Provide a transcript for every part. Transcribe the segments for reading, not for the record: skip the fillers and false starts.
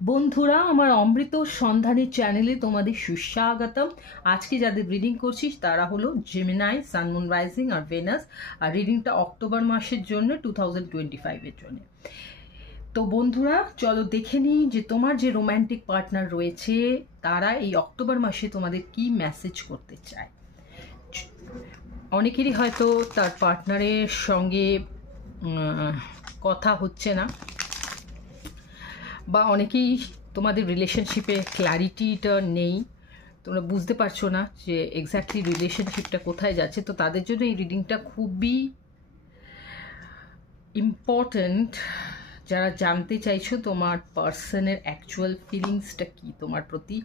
বন্ধুরা, আমার অমৃত সন্ধানী চ্যানেলে তোমাদের সুস্বাগতম। আজকে যাদের রিডিং করছি তারা হলো জেমিনাই, সানমুন রাইজিং আর ভেনাস। আর রিডিংটা অক্টোবর মাসের জন্য 2025-এর জন্য। তো বন্ধুরা, চলো দেখে নিই যে তোমার যে রোম্যান্টিক পার্টনার রয়েছে তারা এই অক্টোবর মাসে তোমাদের কি মেসেজ করতে চায়। অনেকেরই হয়তো তার পার্টনারের সঙ্গে কথা হচ্ছে না, বা অনেকেই তোমাদের রিলেশনশিপে ক্ল্যারিটিটা নেই, তোমরা বুঝতে পারছো না যে এক্স্যাক্টলি রিলেশনশিপটা কোথায় যাচ্ছে। তো তাদের জন্য এই রিডিংটা খুবই ইম্পর্ট্যান্ট। যারা জানতে চাইছো তোমার পার্সনের অ্যাকচুয়াল ফিলিংসটা কি তোমার প্রতি,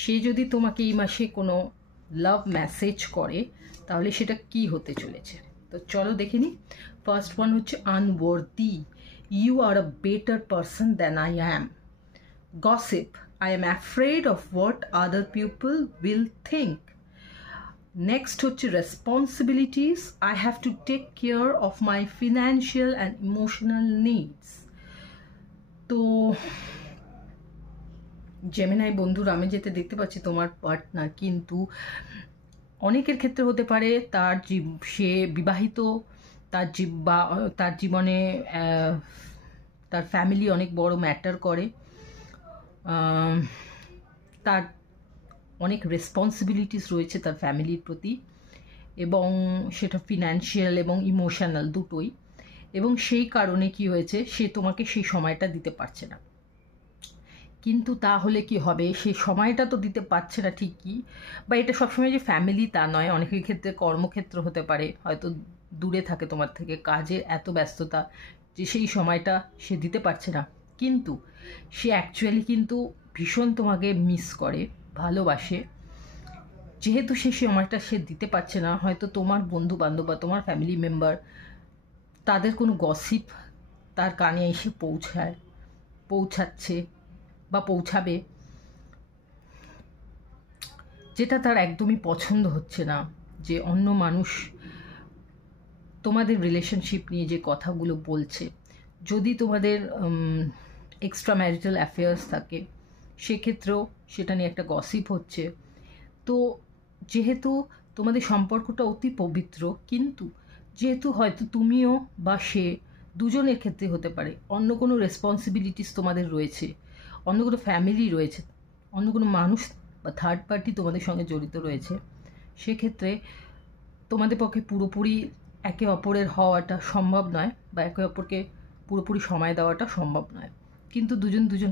সে যদি তোমাকে এই মাসে কোনো লাভ মেসেজ করে তাহলে সেটা কি হতে চলেছে। তো চলো দেখে নিই। ফার্স্ট ওয়ান হচ্ছে আনওয়ার্দি। You are a better person than I am. Gossip. I am afraid of what other people will think. Next হচ্ছে responsibilities. I have to take care of my financial and emotional needs. তো Gemini বন্ধুরা, আমি যেটা দেখতে পাচ্ছি তোমার partner কিন্তু অনেকের ক্ষেত্রে হতে পারে সে বিবাহিত, তার জীবনে তার ফ্যামিলি অনেক বড় ম্যাটার করে, তার অনেক রেসপন্সিবিলিটিস রয়েছে তার ফ্যামিলির প্রতি, এবং সেটা ফিনান্সিয়াল এবং ইমোশনাল দুটোই। এবং সেই কারণে কি হয়েছে, সে তোমাকে সেই সময়টা দিতে পারছে না। কিন্তু তাহলে কি হবে, সেই সময়টা তো দিতে পারছে না ঠিকই, বা এটা সবসময় যে ফ্যামিলি তা নয়, অনেকের ক্ষেত্রে কর্মক্ষেত্র হতে পারে, হয়তো দূরে থাকে তোমার থেকে, কাজের এত ব্যস্ততা যে সেই সময়টা সে দিতে পারছে না। কিন্তু সে অ্যাকচুয়ালি কিন্তু ভীষণ তোমাকে মিস করে, ভালোবাসে। যেহেতু সে সময়টা সে দিতে পারছে না, হয়তো তোমার বন্ধু বান্ধব বা তোমার ফ্যামিলি মেম্বার তাদের কোনো গসিপ তার কানে এসে পৌঁছাচ্ছে বা পৌঁছাবে, যেটা তার একদমই পছন্দ হচ্ছে না। যে অন্য মানুষ তোমাদের রিলেশনশিপ নিয়ে যে কথাগুলো বলছে, যদি তোমাদের এক্সট্রা ম্যারিটাল অ্যাফেয়ার্স থাকে সেক্ষেত্রেও সেটা নিয়ে একটা গসিপ হচ্ছে। তো যেহেতু তোমাদের সম্পর্কটা অতি পবিত্র, কিন্তু যেহেতু হয়তো তুমিও বা সে দুজনের ক্ষেত্রে হতে পারে অন্য কোনো রেসপন্সিবিলিটিস তোমাদের রয়েছে, অন্য কোনো ফ্যামিলি রয়েছে, অন্য কোনো মানুষ বা থার্ড পার্টি তোমাদের সঙ্গে জড়িত রয়েছে, সেক্ষেত্রে তোমাদের পক্ষে পুরোপুরি একে অপরের হওয়াটা সম্ভব নয়, বা একে অপরকে পুরোপুরি সময় দেওয়াটা সম্ভব নয়। কিন্তু দুজন